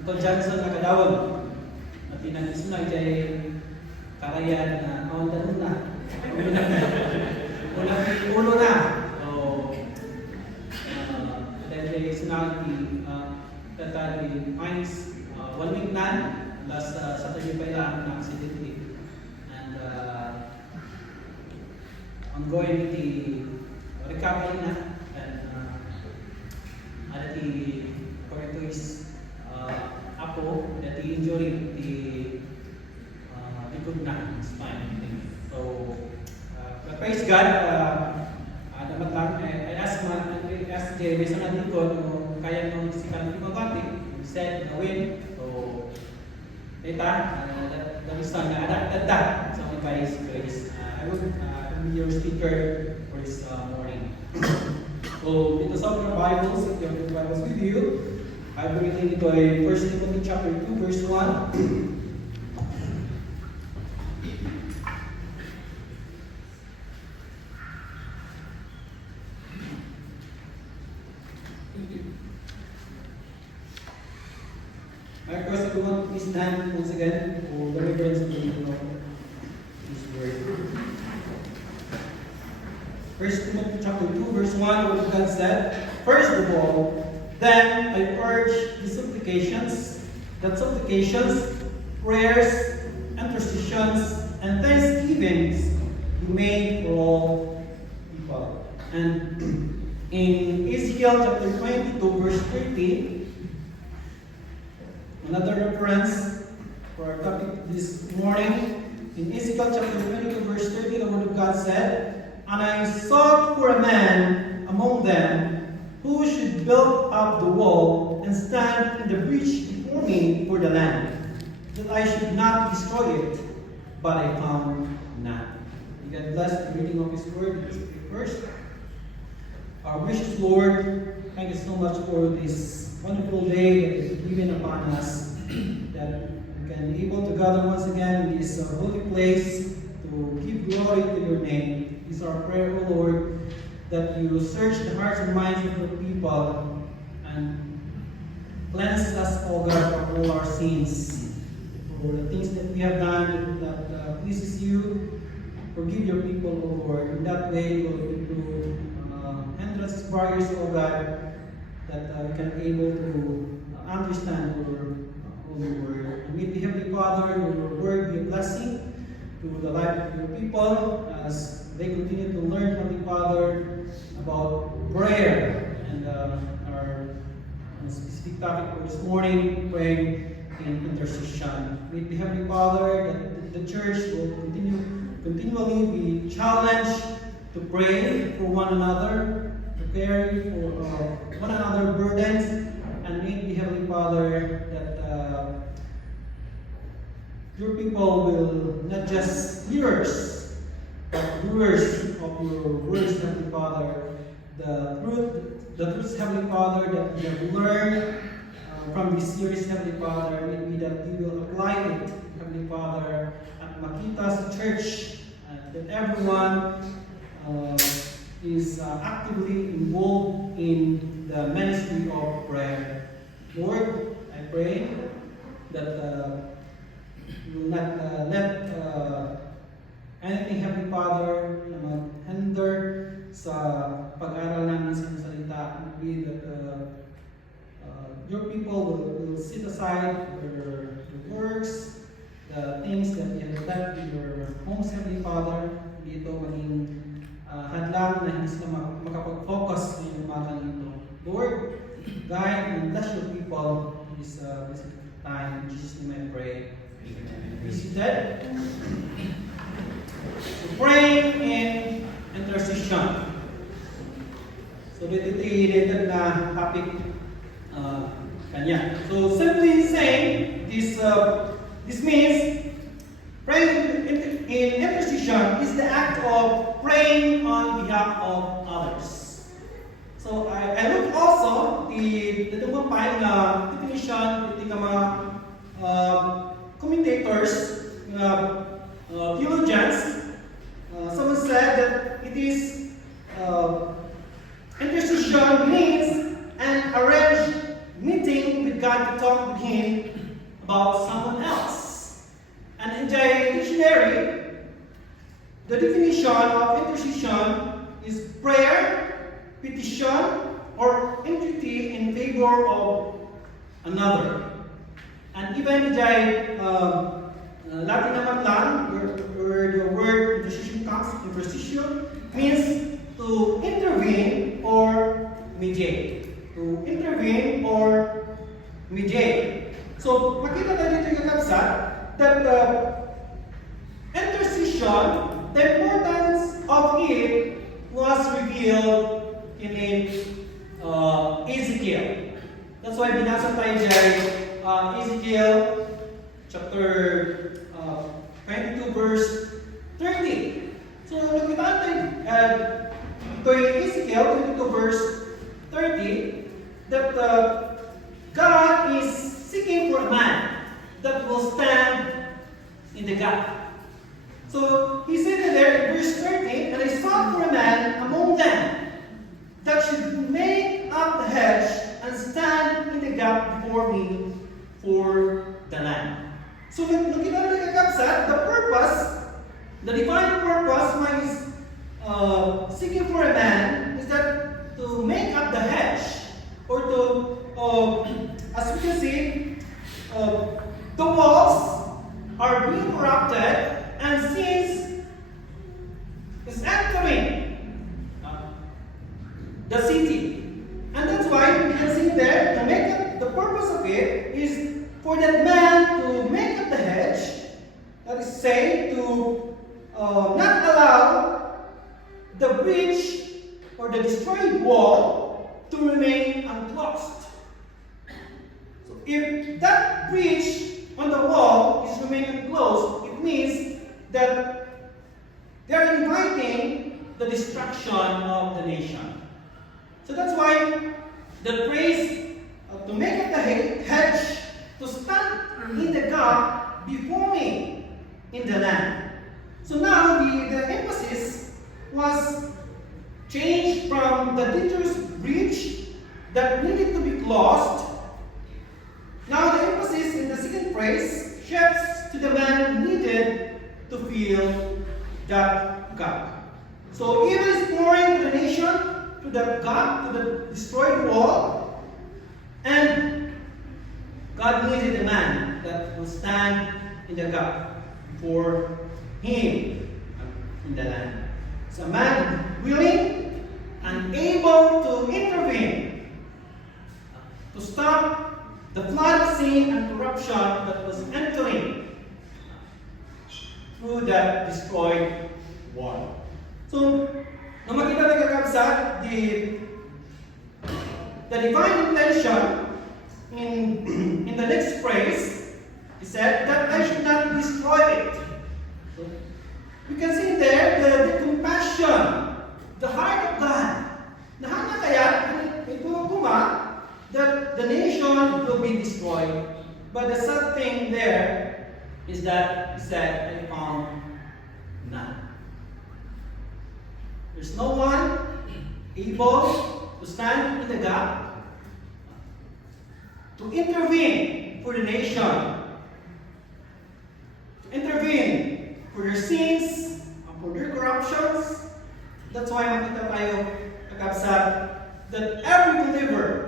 Uncle Johnson nakadawag. At inagis na kay karayan na kaundan na. Ulo na. So, dahil sinagi tatali mines 1 week na last Saturday pa lang na accident and ongoing the recovery na and the according to his apo that the injury the likod na spine. So but praise God dapat lang I asked Jeremy sa natin ko kung kaya nung si Kalipin Magati said gawin. So data that is na adapted that sa mga guys grace. I would be your speaker for this morning. So dito sa mga Bibles, if you have your Bibles with you, I will read ito ay 1 Timothy chapter 2 verse 1. I request everyone to please stand once again for the reverence of His word. 1 Timothy chapter 2 verse 1, what God said, first of all, then I urge the supplications, prayers, intercessions, and thanksgivings be made for all people. And in Ezekiel chapter 22 verse 30, another reference for our topic this morning, in Ezekiel chapter 22 verse 30, the word of God said, and I sought for a man among them who should build up the wall and stand in the breach before me for the land, that I should not destroy it, but I found none. May God bless the reading of His word. Let's pray first. Our gracious Lord, thank you so much for this wonderful day that is given upon us, that we can be able to gather once again in this holy place to give glory to your name. It is our prayer, O Lord, that you search the hearts and minds of your people and cleanse us, O God, from all our sins, for the things that we have done that pleases you. Forgive your people, O Lord. In that way, we'll be through endless barriers, O God, that we can be able to understand your holy word. And may the Heavenly Father, your word be a blessing to the life of your people as they continue to learn, Heavenly Father, about prayer and our specific topic for this morning, praying in intercession. May the Heavenly Father, that the church will continually be challenged to pray for one another, to carry for one another burdens, and may the Heavenly Father that your people will not just hearers, but doers of your words, Heavenly Father. The truths, Heavenly Father, that we have learned from this series, Heavenly Father, may be that we will apply it, Heavenly Father, at Makitas Church, that everyone is actively involved in the ministry of prayer. Lord, I pray that you will not let anything, Heavenly Father, na mag-hinder sa pag-aral namin sa salita. Maybe that your people will set aside their works, the things that you have left in your homes, Heavenly Father. Hindi ito maging hadlang na hindi sila makapag-focus ngayong umaga nito. Lord, guide and bless your people in this time. In Jesus' name I pray. Amen. Be seated. So praying in intercession. So dito related na topic kanya. So simply saying, this means praying in intercession is the act of praying on behalf of others. So I look also the dumapay na definition ng mga commentators, theologians. Someone said that it is intercession means an arranged meeting with God began to talk with him about someone else. And in the dictionary, the definition of intercession is prayer, petition, or entreaty in favor of another. And even in the Latin naman lang, where the word intercession comes, intercession means to intervene or mediate. To intervene or mediate. So, makita na dito yung kapsat that the intercession, the importance of it was revealed in Ezekiel. That's why binasa tayo dyan, Ezekiel chapter 22 verse 30. So, nakita natin ito yung Ezekiel 22 verse 30 that God is seeking for a man that will stand in the gap. So, he said in there in verse 30, and I sought for a man among them that should make up the hedge and stand in the gap before me for the land. So, nakita natin kakapsat, the purpose, the divine purpose when he's seeking for a man is that to make up the hedge, or to, as we can see, the walls are being corrupted, and sin is entering the city. And that's why we can see there, to make up, the purpose of it is for that man to make up the hedge, that is say, to not allow the breach or the destroyed wall to remain unclosed. So if that breach on the wall is remaining closed, it means that they're inviting the destruction of the nation. So that's why the phrase to make up the hedge, to stand in the gap before me in the land. So now the emphasis was changed from the dangerous breach that needed to be closed. Now the emphasis in the second phrase shifts to the man needed to fill that gap. So evil is pouring to the nation, to the gap, to the destroyed wall, and God needed a man that will stand in the gap for him in the land. It's a man willing and able to intervene to stop the flood of sin and corruption that was entering through that destroyed wall. So, nung makita natin kakabsat, the divine intention in the next phrase, he said that I should not destroy it. So, we can see there the compassion, the heart of God. Nahan na kaya ito that the nation will be destroyed. But the sad thing there is that he said, I found none. There's no one able to stand in the gap, to intervene for the nation, to intervene for their sins, for their corruptions. That's why makita tayo kakabsat that every believer,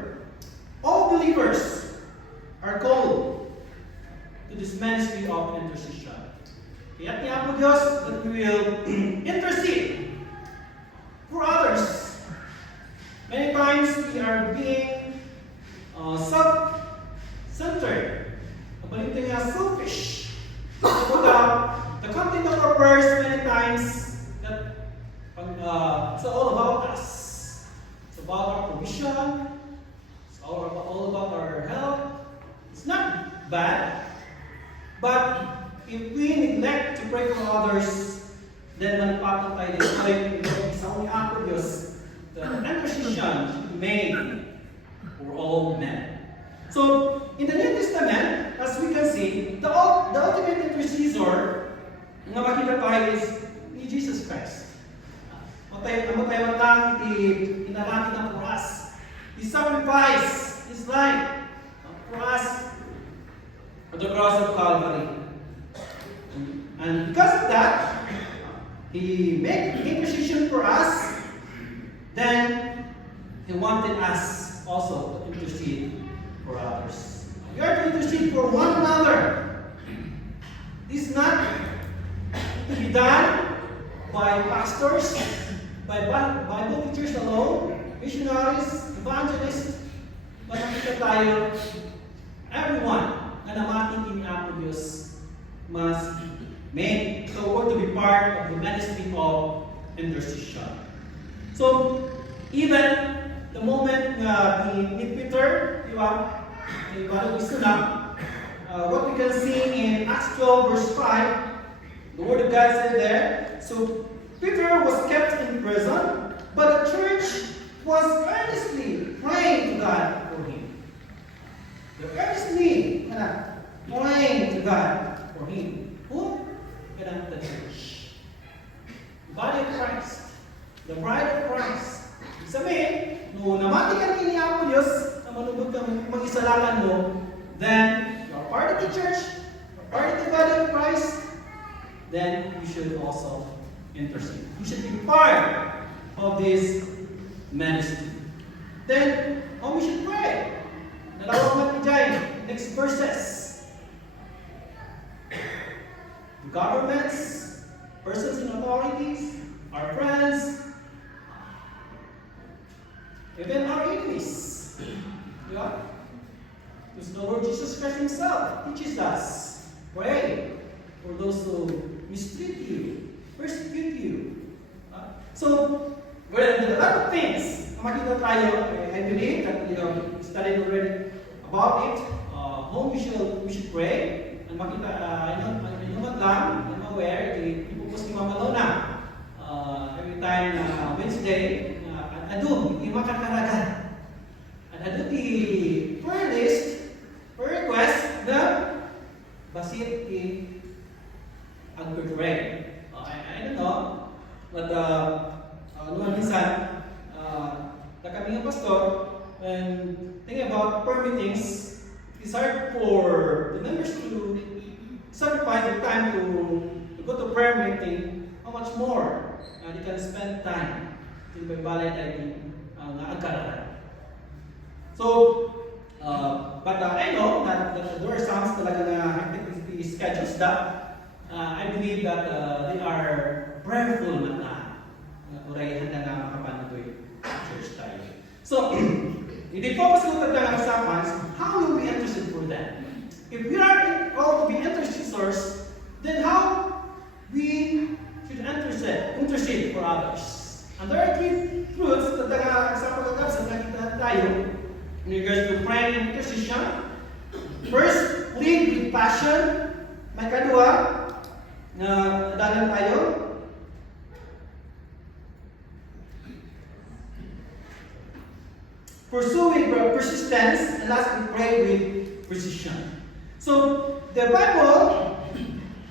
all believers are called to this ministry of intercession. Kaya niya po Diyos that we will intercede for others. Many times we are being self-centered, selfish. The content of our verse many times that it's all about us. It's about our provision. It's all about our health. It's not bad, but if we neglect to pray for others, then manipatong tayo dito isang ako Diyos, the intercession should be made for all men. So, in the New Testament, as we can see, the ultimate intercessor na makita tayo is ni Jesus Christ. Matay lang inalangin ng oras. He sacrificed His life for us at the cross of Calvary. And because of that, He made intercession for us. Then He wanted us also to intercede for others. We are to intercede for one another. This is not to be done by pastors, by Bible teachers alone, missionaries, evangelists, but nakita tayo, everyone na namating kiniapo Diyos must make, so or to be part of the ministry of intercession. So, even the moment ni Peter, di ba, what we can see in Acts 12 verse 5, the Word of God said there, so Peter was kept in prison, but the church was earnestly praying to God for him. They're earnestly praying to God for him. Who? The church. The body of Christ. The bride of Christ. Ibig sabihin, no namati ka kiniya po Diyos, na manubog ka mag-isalakan mo, then you are part of the church, you are part of the body of Christ, then you should also intercede. You should be part of this ministry. Then, how we should pray? Dalawang matijay, next verses. The governments, persons in authorities, our friends, even our enemies. Yeah? Because the Lord Jesus Christ Himself teaches us, pray for those who mistreat you, persecute you. So, well, there are a lot of things. Makita tayo, I believe that we studied already about it. How we should pray. And makita, inumat lang, I'm aware, ipupos ni Mama Lona. Every time Wednesday, adu, di makakaragan. At adu di prayer list, prayer request, na basit di pray. I don't know, but luwan minsan, na kami ng pastor, and thinking about prayer meetings, it's hard for the members to sacrifice their time to go to prayer meeting. How much more they can spend time to balay tayo agkararan. So, but I know that there are some talaga na hectic schedules that I believe that they are prayerful na uray handa na makapanutoy church tayo. So, hindi focus ko talaga ang usapan, how will we intercede for them? If we are called to be intercessors, then how we should intercede for others. And there are three truths na sa nakita tayo in regards to praying and intercession. First, lead with passion. May kadua, na dalan tayo. Pursue with persistence, and lastly, pray with precision. So, the Bible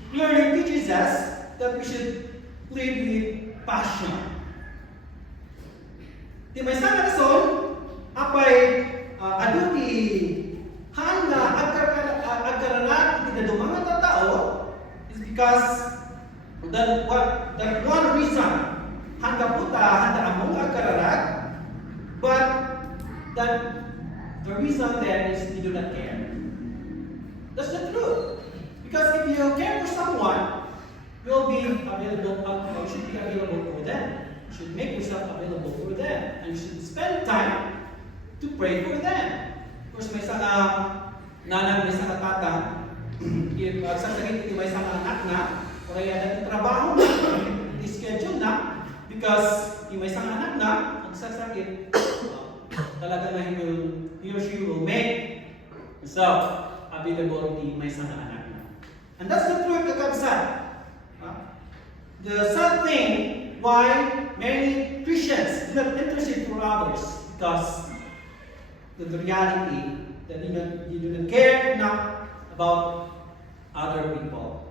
clearly teaches us that we should lead with passion. Di may sana rason, apay aduti handa agkaralat iti dadumang at tao is because that one reason handa puta handa among agkaralat, but that the reason there is you do not care. That's the truth. Because if you care for someone, you'll be available, you should be available for them. You should make yourself available for them. And you should spend time to pray for them. Of course, may isang nanang, may isang tata, if sasagit may isang anak na, o kaya nagtatrabaho na, i-schedule na, because yung may isang anak na, ang sasakit, talaga na he or she will make himself available in may isang anak na. And that's the truth kakabsat. The sad thing why many Christians do not intercede for others, because the reality that you do not care enough about other people.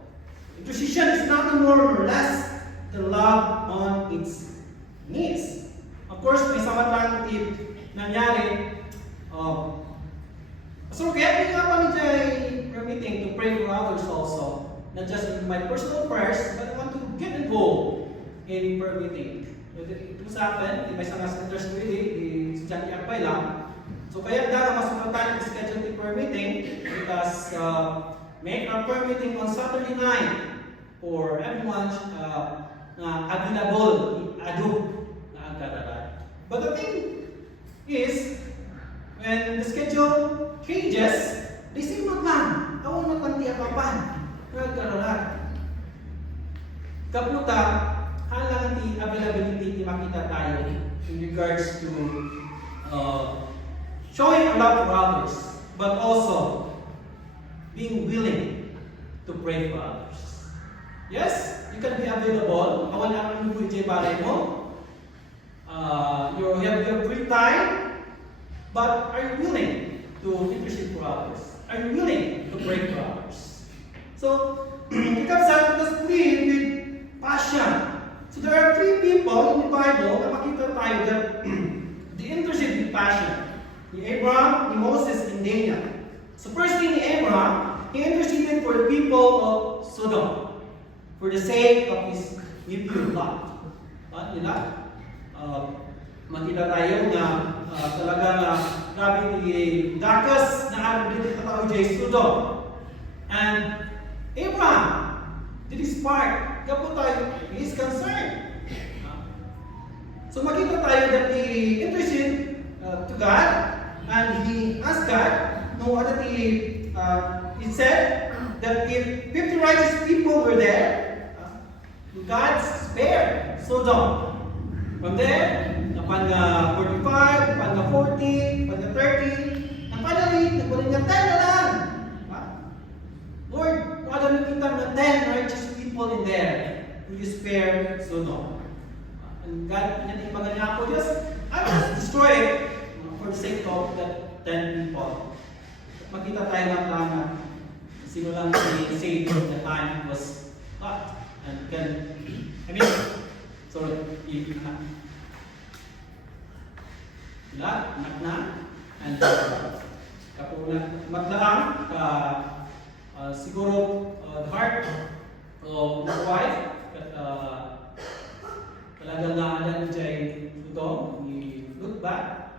Intercession is nothing more or less than love on its knees. Of course, may samantalang nangyari, So get me up on permitting to pray for others also. Not just in my personal prayers, but I want to get involved in prayer meeting. Ito sa akin, may isang interest really, di estudyante akbay lang. So kaya dahil mas importante schedule the prayer meeting because make a prayer meeting on Saturday night for everyone available, But the thing is, when the schedule changes, they say lang, awon na panti akapan. Kaputa, halang di availability di makita tayo in regards to showing a love for others, but also being willing to pray for others. Yes, you can be available. Awan ang nunggu ije balay mo. You have your free time, but are you willing to intercede for others? Are you willing to pray for others? So, it comes out to plead with passion. So there are three people in the Bible na makita tayo that they intercede with passion. Ni Abraham, ni Moses, and Daniel. So firstly, ni Abraham, he interceded for the people of Sodom for the sake of his nephew Lot. Nila? Makita tayo na talagang grabe ni dakas na araw dito katao dyan Sodom. And Abraham did his part. Kapag tayo, he is concerned. So makita tayo that he interceded to God and he asked God, that he said that if 50 righteous people were there, God spared Sodom. From there, napan 45, napan 40, napan 30, finally, nagpalit niya 10 na lang. Lord, alam kita na 10 righteous people in there. Will you spare Sodom? And God, pinatipagan niya ako, just, I will just destroy it for the sake of that 10 people. Makita tayo lang sino lang si saved at the time was Lot. And can, sorry, Lot, anak na, and kapag maglaang, siguro the heart of the wife talagang naalan dyan ito, i-look back,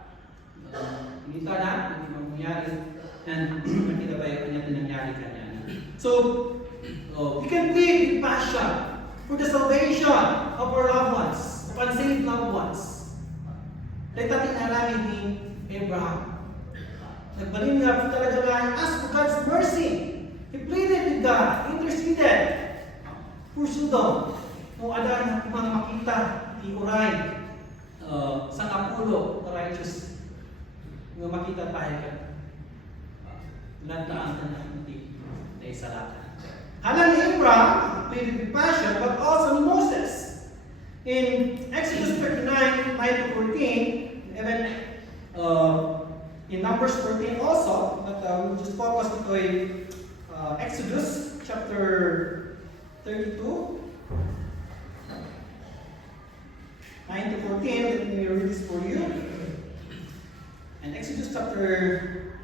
hindi ka na, hindi mangyari, and makita tayo kanya nangyari kanya. So, we can plead with passion for the salvation of our loved ones, of unsaved loved ones. Like natin namin ni Abraham. Nagbalin nga talaga nga, ask for God's mercy. He pleaded with God, interceded for Sodom. Kung ada ng mga makita, iuray sa kapulo na righteous nga makita tayo ka. Lantaan ka na hindi na isalatan. Halang ni Abraham pleaded with passion, but also ni Moses. In Exodus 39, 9-14, even in Numbers 14 also, but we'll just focus on Exodus chapter 32, 9-14. Let me read this for you. And Exodus chapter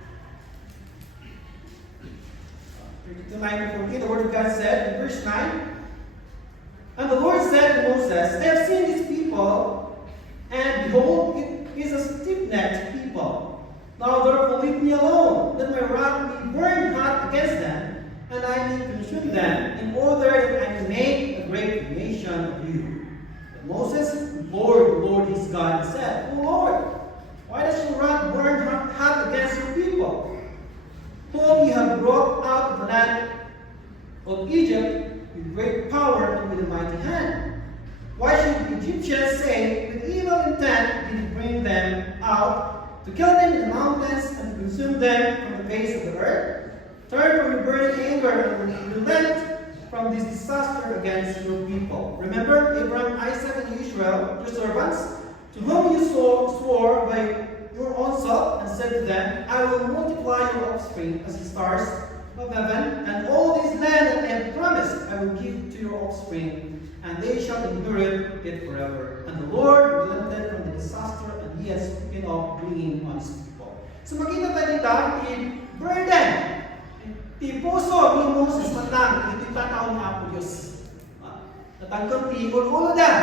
32, 9-14, the word of God said in verse 9, and the Lord said to Moses, I have seen these people, and behold, it is a stiff-necked people. Now therefore leave me alone, that my wrath be burned hot against them, and I may consume them, in order that I may make a great nation of you. But Moses, Lord his God, said, O Lord, why does your wrath burn hot against your people, whom you have brought out of the land of Egypt with great power and with a mighty hand? Why should the Egyptians say, with evil intent did you bring them out, to kill them in the mountains and to consume them from the face of the earth? Turn from your burning anger and relent from this disaster against your people. Remember Abraham, Isaac, and Israel, your servants, to whom you swore by your own self, and said to them, I will multiply your offspring as the stars of heaven, and all this land that I have promised I will give to your offspring, and they shall inherit it forever. And the Lord relented from the disaster, and he has spoken of bringing on his people. So makita tayo dito, burden. Ti puso ni Moses matang, iti tataon ni Apo Diyos. Natangkot ti ulo da,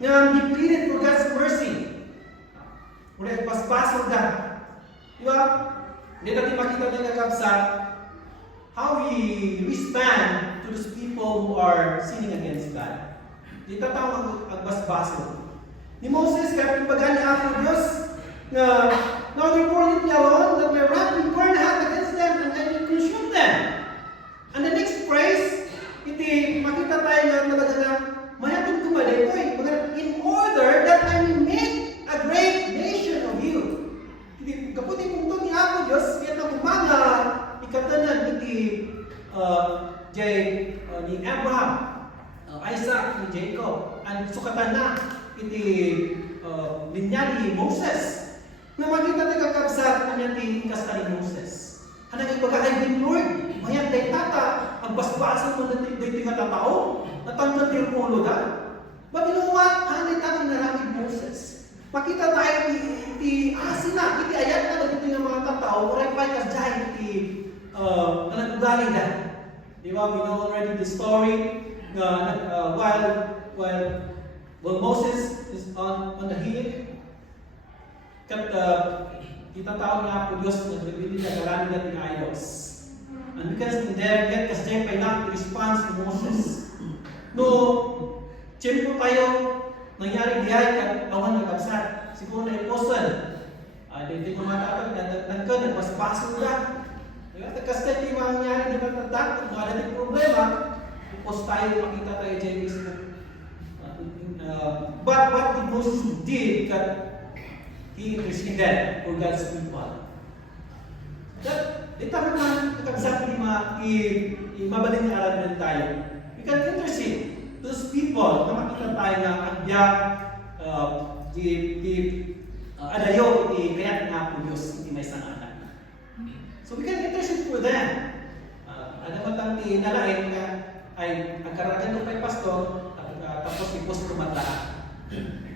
nga he pleaded for God's mercy. Ulit paspasok da. Diba? Hindi natin makita ng kakabsat how we respond to those people who are sinning against God. Di tatawag ang basbaso. Ni Moses, kaya pipagan ni Apo Diyos, na now therefore leave me alone, that my wrath will burn hot against them, and I will consume them. And the next phrase, iti makita tayo nga talaga na mayatid ko ba dito in order that I will make a great nation of you. Iti kaputi punto ni Apo Diyos, kaya na kumanga, ikatanan iti ni Abraham, Isaac, ni Jacob, and sukatan na iti linya ni Moses. Na makita tayo kakabsat kanya ti kasta ni Moses. Hanang ipagkakay din Lord, mayat day tata, ang basbasan mo na day nga tatao, natanggat yung ulo da. But you know what? Hanay tayo naramid Moses. Makita tayo iti asin na, iti ayat na dito ng mga tatao, waray pa ikas dyan iti nanagugali da. Di ba? We know already the story while Moses is on the hill, kita tahu nga po Diyos na nagbibili na karami natin idols. And because in there, yet kasi pa enough to response to Moses. No, tiyempo tayo, nangyari dihay at awan ng kapsat. Siguro na iposan. Hindi ko matatag, nagkan, nagpaspasok ka. Kasi hindi mangyari, di ba tatak, kung wala natin problema, ipos tayo, makita tayo dyan Facebook. But what did Moses did, he interceded for God's people. Ito naman, kakabsat mabalin na aral tayo. We can intercede those people na makita tayo na agbyag, adayo, kaya nga po Diyos, hindi may sanganan. So we can intercede for them. Ano matang nalain na ay agkaragan ng kay pastor, tapos ipos kumata.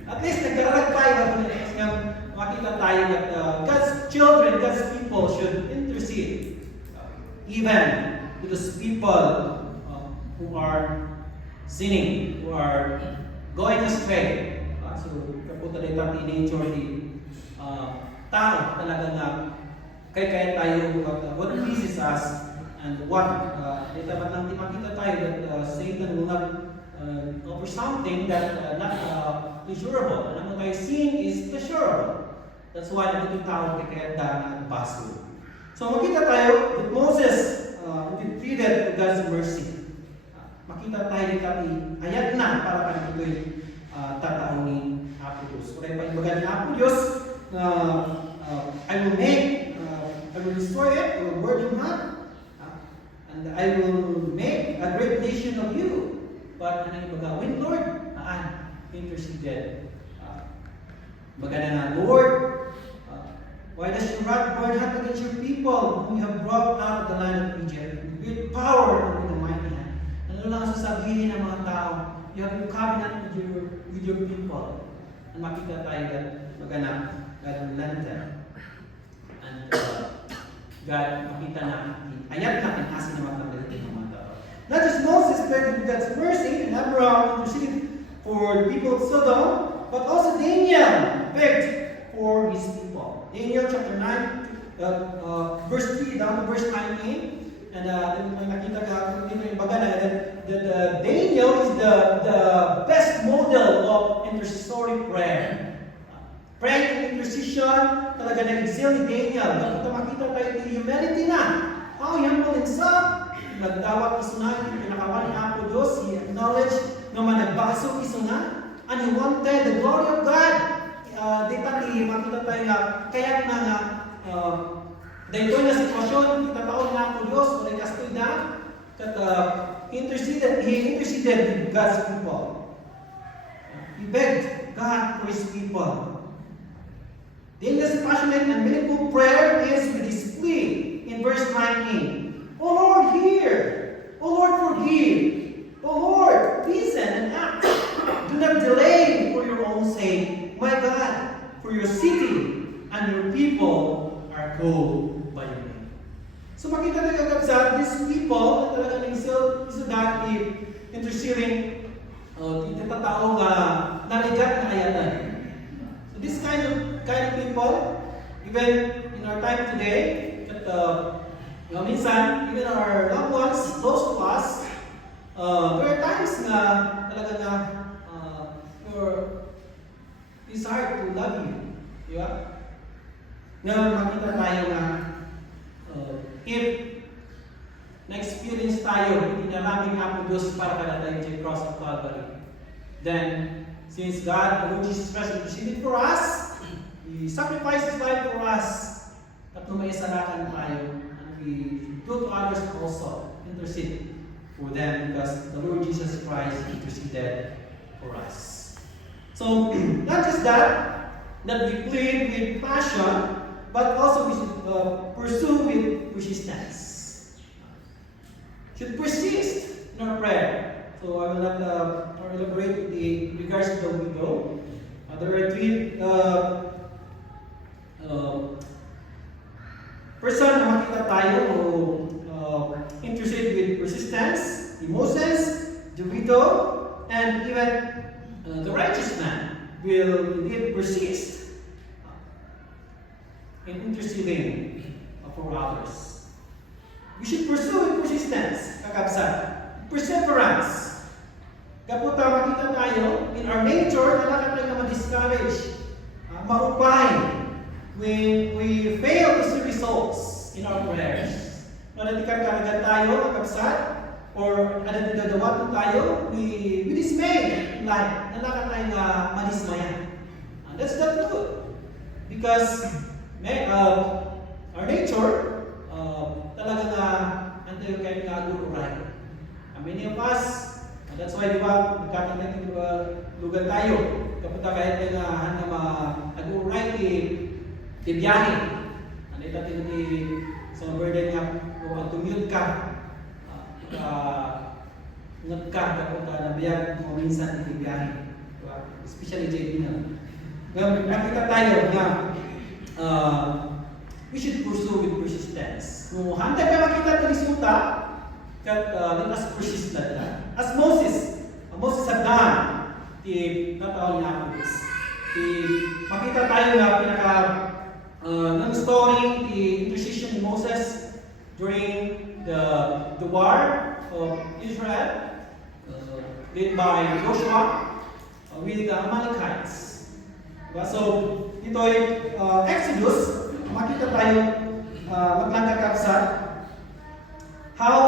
At least nagkarag tayo na makita tayo that God's children, God's people should intercede even to those people who are sinning, who are going astray. So, kapunta na itang teenager, tao talaga na kaya tayo what pleases us and what ito ba nang makita tayo that Satan will not offer something that not pleasurable. Alam mo tayo, sin is pleasurable. That's why naging tao kaya na baso. So makita tayo with Moses pleaded for God's mercy. Makita tayo dito ayat na para kan ito'y tataunin Apo Diyos. Kaya pag-ibaga ni Apo Diyos, I will destroy it, I will burn your heart, and I will make a great nation of you. But ano yung bagawin, Lord? Interceded. Maganda nga, Lord, why does your wrath burn hot against your people whom you have brought out of the land of Egypt with power and with a mighty hand? Ano lang sasabihin ng mga tao? You have a covenant with your people. And makita tayo that maganda, God will lend them. And God, makita na, ayat natin kasi na magkakalitin ng mga tao. Not just Moses begged for God's mercy, and Abraham interceded for the people of Sodom, but also Daniel begged for his people. Daniel chapter 9, verse 3 down to verse 19. And may nakita ka dito yung baga that Daniel is the best model of intercessory prayer. Prayer and intercession, talaga nag-excel ni Daniel. Dapat makita tayo yung humanity na. How he humbled himself, nagdawat isunan, pinakawan ni Apo Diyos, he acknowledged na managbaso isunan, and he wanted the glory of God. Dito makita tayo nga, kaya nga dahito na sitwasyon, itataon na Apo Diyos, o kastoy na, he interceded with God's people. He begged God for his people. Daniel's passionate and meaningful prayer is with his plea in verse 19. O Lord, hear! O Lord, forgive! O Lord, listen and act! Do not delay for your own sake, my God, for your city and your people are called by your name. So makita tayo kabsat, these people na talaga isudati interceding dito tao nga naligat na ayatan. So this kind of people, even in our time today, that minsan, even our loved ones, close to us, there are times na talaga na it's hard to love you. Di ba? Ngayon, makita tayo na if na-experience tayo, hindi na namin nga po Diyos para tayo sa cross of Calvary, then, since God, the Lord Jesus Christ, received it for us, He sacrificed His life for us, at lumaisarakan tayo, and we do to others also, intercede for them, because the Lord Jesus Christ interceded for us. So, not just that we plead with passion, but also we should pursue with persistence. Should persist in our prayer. So I will not elaborate with the regards to the widow. There are three person na makita tayo o intercede with persistence, Moses, the widow, and even the righteous man will indeed persist in interceding for others. We should pursue with persistence, kakabsat. Perseverance. Kapag makita tayo, in our nature, talaga tayo na ma-discourage, maupay, when we fail to see results in our prayers. Nanatikan kalaga tayo, kakabsat, or nanatigadawatan tayo, we dismay in life. Nalaka tayo na madismaya. That's not good. Because our nature, talaga na antayo kayo nga gururay. Many of us, that's why, di ba, magkakalit lugar tayo. Kapunta kahit na nag-uray ti biyahe. Ano ito sa burden nga, kung tumute ka, ngat ka, kapunta na biyag, kung minsan ti biyahe. Especially JB na. Ngayon, nakita tayo na we should pursue with persistence. Kung handa ka makita ito ni Suta, let us persist like that. As Moses had done, natawag niya ako this. Makita tayo na ng story, the intercession ni Moses during the war of Israel, led by Joshua with the Amalekites. So, ito ay Exodus, makita tayo maglangkakabsat how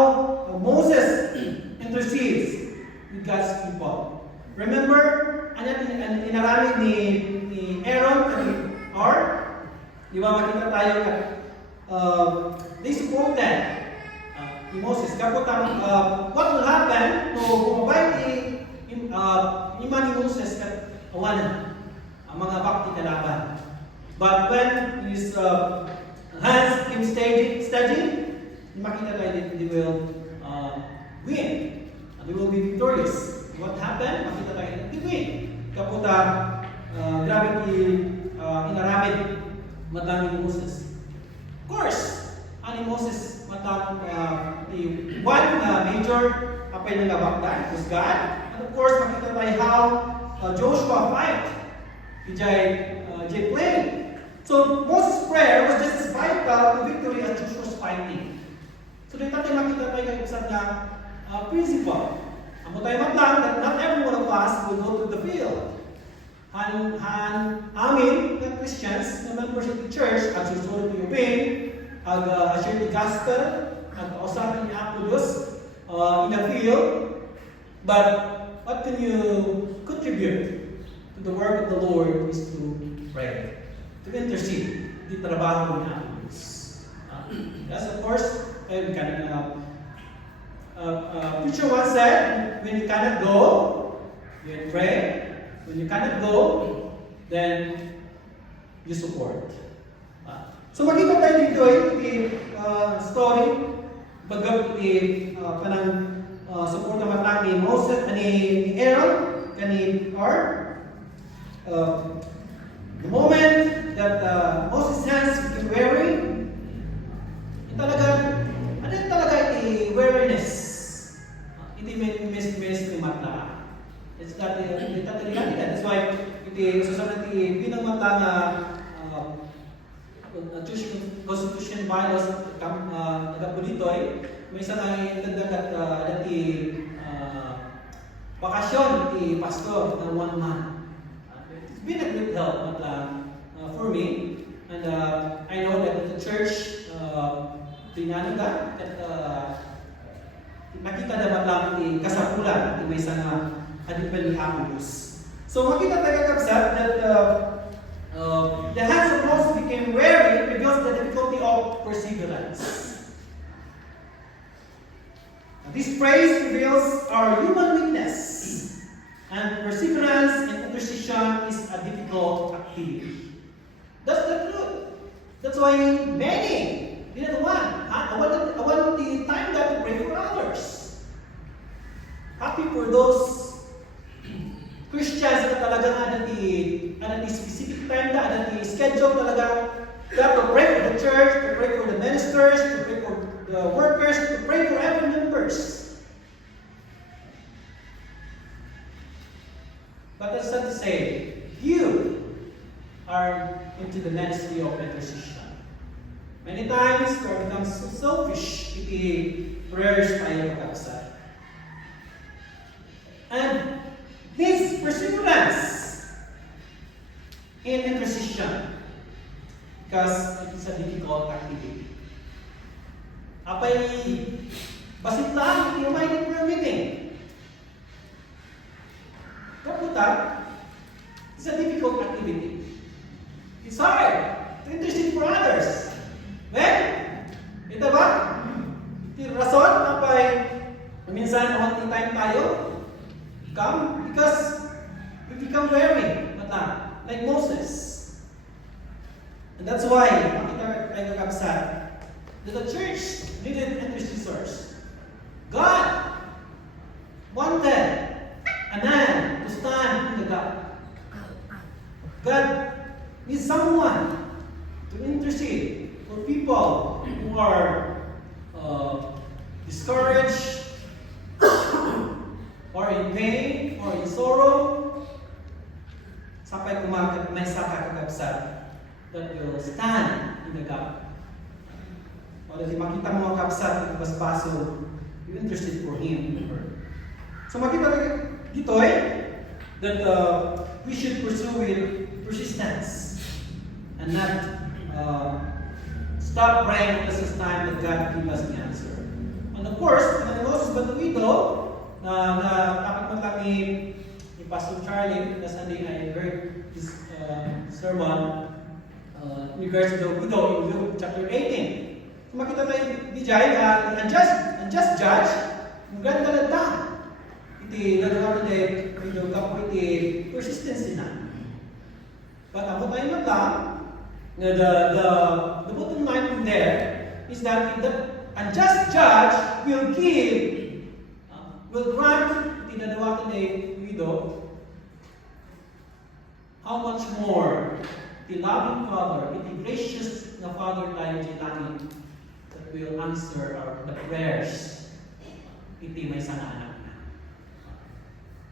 Moses intercedes with God's people. Remember, inaramid ni Aaron kay Ar? Di ba makita tayo they supported ni Moses. Kapag what will happen kung mabay ni Moses kat awanan ang mga bakti kalaban. But when his hands became steady, makita tayo that they will win. They will be victorious. What happened? Makita tayo that they win. Kaputa, grabe inaramid matang ni Moses. Of course, ani Moses matang the one major apay na labaktan was God. And of course, makita tayo how Joshua fight. Jay played. So Moses' prayer was just as vital to victory as Joshua's fighting. So dito tayo makita tayo ng isang principle. Amo tayo matlang that not every one of us will go to the field. Amin, the Christians, the members of the church, ang susunod ni Ubin, share the gospel, kausapan ni Apollos in the field. But what can you contribute to the work of the Lord is to pray, to intercede, di trabaho ni Apollos. Yes, of course, preacher once said, when you cannot go, you pray. When you cannot go, then you support. So makita tayo dito story bagab panang support na matang ni Moses ni Aaron kani Ar. The moment that Moses' hands became weary, talaga It's that that's why iti susunod iti pinangmata na constitution bylaws nagapulitoy may isa nga itagdagat dati bakasyon iti pastor na 1 month. It's been a great help for me, and I know that the church tinanong that nakita dapat lang iti kasapulan iti may isa nga adipal ni Apollos. So makita tayo kapsat that the hands of Moses became weary because of the difficulty of perseverance. This phrase reveals our human weakness, and perseverance and intercession is a difficult activity. That's the truth. That's why many didn't want. I want the time that to pray for others. Happy for those Christians na talaga ada di specific time na ada di schedule talaga to pray for the church, to pray for the ministers, to pray for the workers, to pray for every members. But that's not to say you are into the ministry of intercession. Many times we become so selfish iti prayers tayo kakabsat. And this perseverance in intercession, because it is a difficult activity. Apay basit lang iti umay prayer meeting. Kaputa, it's a difficult activity. It's hard to intercede for others. Well, ito ba? Ito rason apay minsan onting time tayo come because we become weary, like Moses. And that's why makita tayo kakabsat that the church needed intercessors. God wanted a man to stand in the gap. God needs someone to intercede for people who are discouraged, or in pain, or in sorrow. Sapay kumakat may kakabsat that will stand in the gap. Para di makita mo mga kabsat at basbaso, you intercede for him. So makita dito that we should pursue with persistence and not stop praying until it's time that God give us the answer. And of course, ang Moses Batuido na topic mo kami ni Pastor Charlie na Sunday I heard this sermon in regards to the widow in Luke chapter 18. So makita tayo di Jai na unjust judge maganda na ta iti nagkakaroon de widow kapo iti persistence na. But ang tayo mata the bottom line from there is that the unjust judge will grant tinadawakan ni widow how much more the loving Father, the gracious na Father tayo di langit that will answer the prayers iti may sana anak na.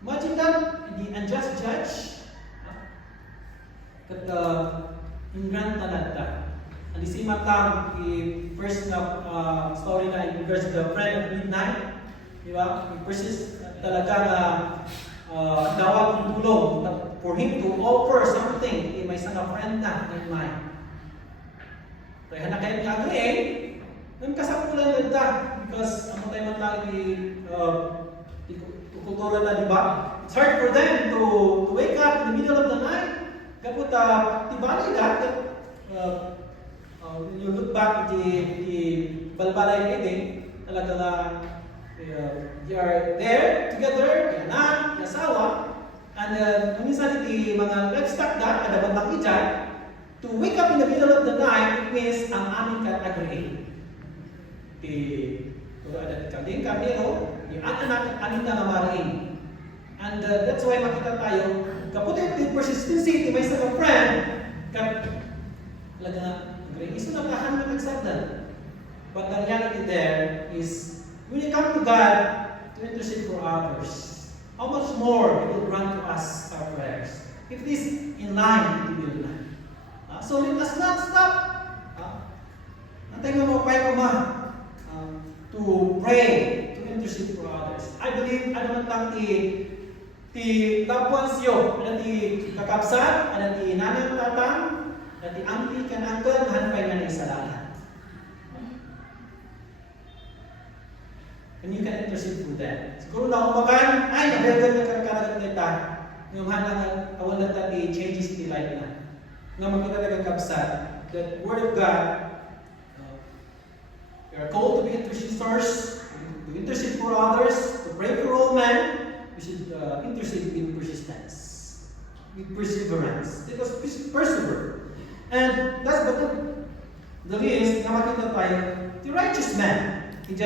Imagine that, the unjust judge kat ingran talagda. And the same time, the first story na in regards to the friend of midnight, di ba? He persists talaga na dawag ng tulong for him to offer something. May isang friend na in mind. Kaya na kayo niya agree, nang kasapulan lang ta because ang tayo man lang kultura na, di ba? It's hard for them to wake up in the middle of the night. Kapag tibali that, when you look back at the balbalay meeting, talaga na they are there together, yung anak, yung asawa, and minsan iti mga livestock na, kada bandang ijay, to wake up in the middle of the night means ang aming agree. Kung ada kambing, kambiro, yung anak, amin na namarain. And that's why makita tayo, kapag yung persistency, may isang friend, talaga na, iso na kahan na nagsagdan. But the reality there is, when you come to God to intercede for others, how much more He will grant to us our prayers if it is in line with the will na. So let us not stop. Antay mo mapay ko to pray, to intercede for others. I believe, ano man lang ti loved ones yo, ano ti kakapsat, ano ti nanay tatang, ano ti auntie kan uncle, hanpay nga na isalahan. And you can intercede for them. Siguro na umakan, ay, nabelgan na karkaragat nita. Yung hanang awan na ti changes ti life na. Nga makita na kakapsat, that Word of God, we are called to be intercessors, to intercede for others, to pray for all men. We should intercede with persistence, with perseverance. Let us persevere. And that's the list na makita tayo, the righteous man. In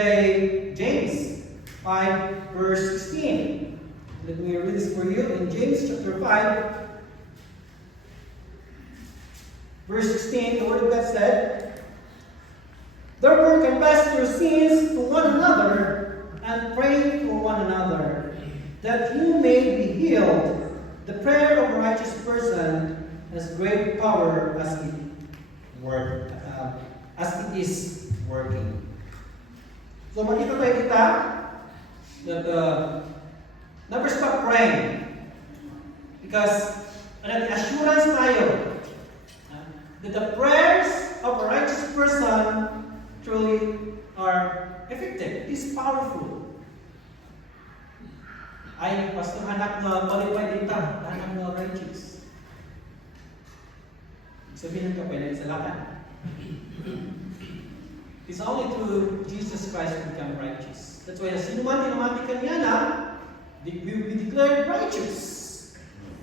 James 5 verse 16. Let me read this for you. In James chapter 5, verse 16, the Word of God said, "Therefore confess your sins to one another and pray for one another, that you may be healed. The prayer of a righteous person has great power as it is working." So makita tayo kita that never stop praying, because the assurance tayo that the prayers of a righteous person truly are effective. It is powerful. Ay, pastor anak na qualified dita, anak na righteous. Sabihin ka pwede sa lakan. It's only through Jesus Christ we become righteous. That's why sino man tinamati kanya na, we will be declared righteous.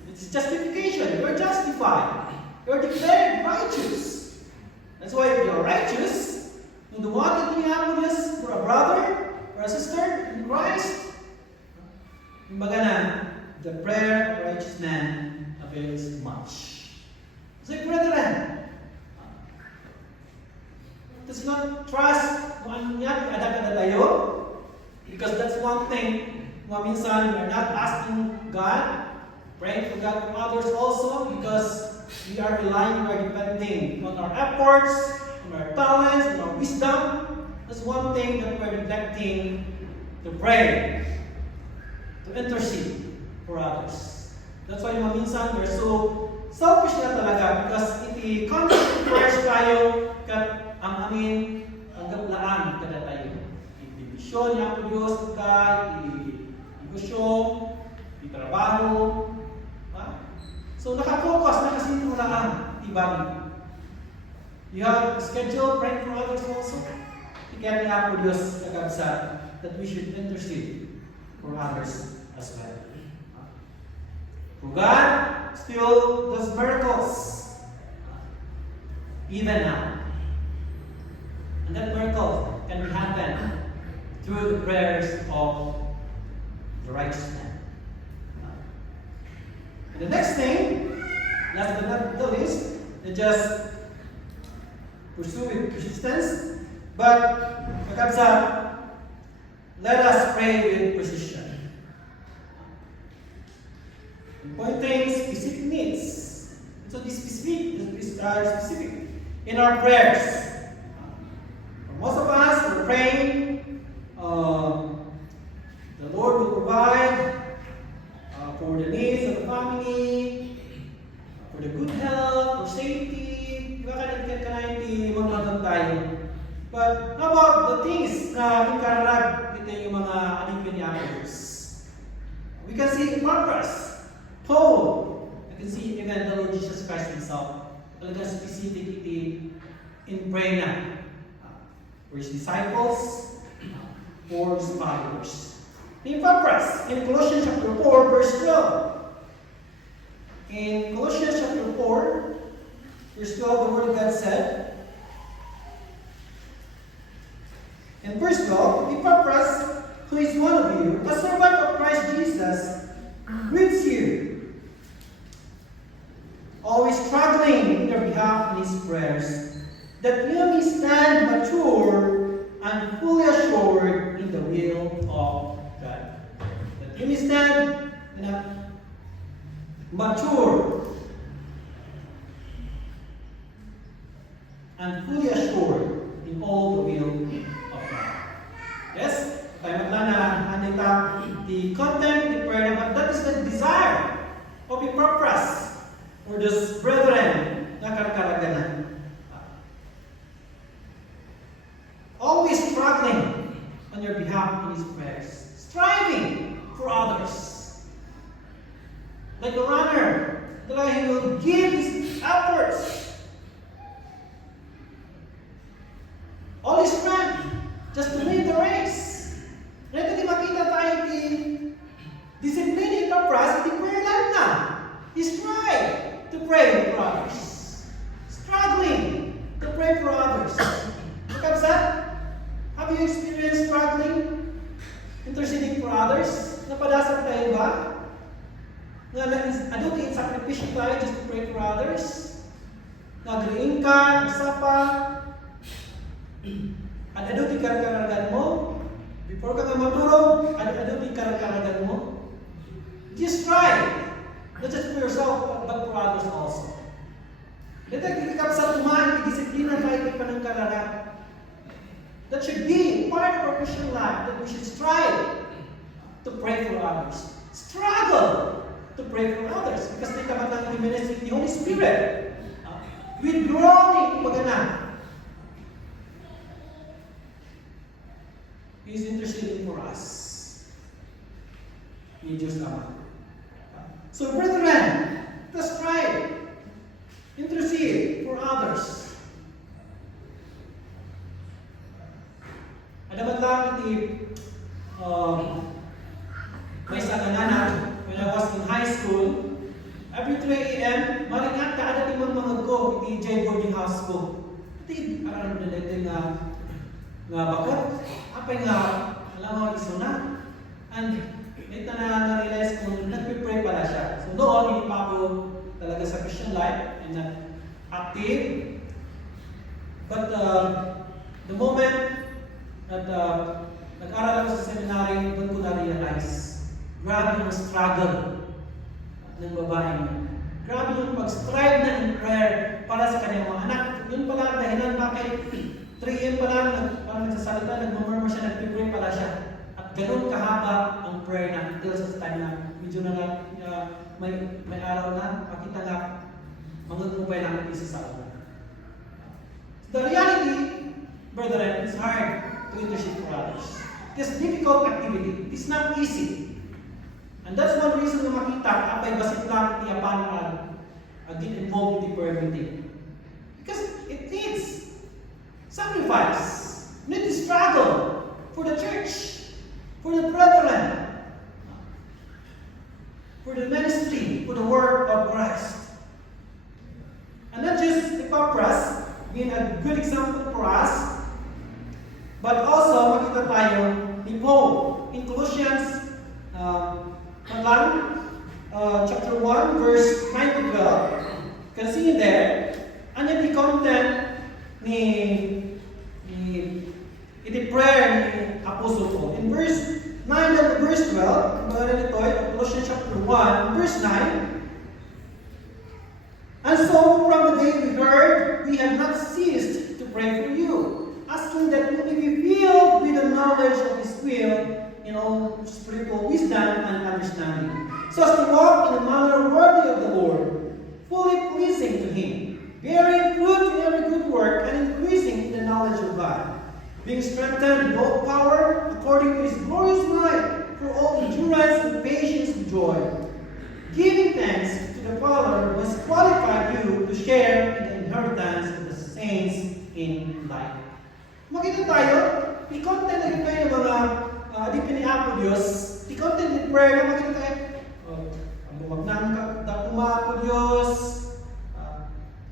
It's justification. We're justified. We're declared righteous. That's why if you're righteous, kung dumating niya mo for a brother or a sister in Christ, kumbaga na, the prayer of a righteous man avails much. So, brethren, does not trust kung ano niya, ada-kada tayo, because that's one thing, minsan we are not asking God, praying for God for others also, because we are relying, we are depending on our efforts, on our talents, on our wisdom. That's one thing that we're neglecting to pray, to intercede for others. That's why minsan we're so selfish na talaga, because iti constant prayers tayo kat ang amin ang gaplaan kada tayo. Ibibisyon niya po Diyos ka, negosyo, trabaho. So nakafocus na kasi ito lang ibang. You have schedule praying for others also. Kaya niya po Diyos kagabsat that we should intercede for others as well. For God still does miracles even now. And that miracle can happen through the prayers of the righteous man. And the next thing, last but not the least, is just pursue with persistence. But, let us pray with precision. Pointing specific needs. So be specific in our prayers. Most of us are praying, the Lord will provide for the needs of the family, for the good health, for safety. Diba kanay mga tayo. But how about the things na ikararag ito yung mga alipin ni Apostles? We can see Marcus, Paul, I can see even the Lord Jesus Christ Himself. Talagang specific in praying na. For His disciples, for His followers. In Epaphras, in Colossians chapter 4, verse 12. In Colossians chapter 4, verse 12, the Word of God said, in verse 12, Epaphras, who is one of you, a servant of Christ Jesus, greets you, always struggling in your behalf in His prayers, that you may stand mature and fully assured in the will of God. That Instead, mature and fully assured in all the will of God. Yes? Tayo maglana, the content, the prayer, but that is the desire of the purpose or those brethren na karkaraganan. Always struggling on your behalf in his prayers. Striving for others. Like a runner, that he will give his efforts. All his strength just to win the race. Ito di makita tayo di disiplina yung purpose, di prayer life na. He strive to pray for others. Struggling to pray for others. Magkabsa? Have you experienced struggling? Interceding for others? Napadasag tayo ba? Ano din sakripisyo tayo just to pray for others? Nagriing ka, nagsapa, at ano din karagaragan mo? Before ka nga matulog, ano din karagaragan mo? Just try. Not just for yourself, but for others also. Dito, kikikap sa tumahan, disiplina tayo kay panangkaragan. That should be part of our Christian life, that we should strive to pray for others. Struggle to pray for others. Because may kamatang the ministry of the Holy Spirit. With groaning, pagana. He is interceding for us. Ni Diyos Ama. So, brethren, let's strive. Intercede for others. Ada man lang may isang anak, when I was in high school, every 3 a.m., maringat ka ada timang mga ko, di J boarding house ko. Iti, parang nalito nga bakat, apa nga, alam mo, iso na. And, ito na-realize ko, nagpipray pala siya. So noon, hindi pa ako talaga sa Christian life, and active. But the moment at nag-aral ako sa seminary, doon ko na-realize, grabe yung struggle ng babae niya. Grabe yung mag-strive na in prayer para sa kanyang mga anak. Yun pala ang dahilan bakit 3 a.m. pa lang, parang nagsasalita, nag-murmur siya, nag-pray pala siya. At ganun kahaba ang prayer na until sa time na medyo na may araw na, makita na mga kumupay lang isa sa una. The reality, brethren, is hard to intercede for others. This difficult activity is not easy. And that's one reason na makita apay basit lang tiyapan get involved in the prayer meeting. Because it needs sacrifice. You need to struggle for the church, for the brethren, for the ministry, for the work of Christ. And not just Epaphras being a good example for us, but also, makita tayo ni Paul in Colossians chapter 1, verse 9 to 12. You can see in there, ano yung content iti prayer ni Apostle Paul. In verse 9 and verse 12, Colossians chapter 1, verse 9, and so from the day we heard, we have not ceased to pray for you, asking that you may be filled with the knowledge of His will in all spiritual wisdom and understanding, so as to walk in a manner worthy of the Lord, fully pleasing to Him, bearing fruit in every good work and increasing in the knowledge of God, being strengthened in all power according to His glorious might, for all endurance and patience and joy, giving thanks to the Father who has qualified you to share in the inheritance of the saints in light. Makita tayo, i-content na rin tayo ng mga adipinihan po Diyos, i-content in prayer na makita tayo, ang bumagnang dakuma po Diyos,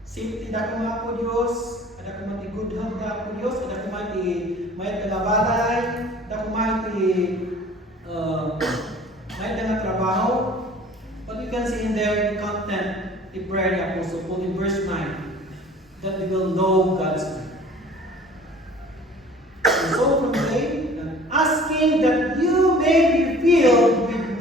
safety dakuma po Diyos, ada kumati good health po Diyos, ada kumati mayat na balay, ada kumati mayat na trabaho. But we can see in there the content, the prayer of Apostle Paul in verse 9, that we will know God's will. And so from today, asking that you may be filled with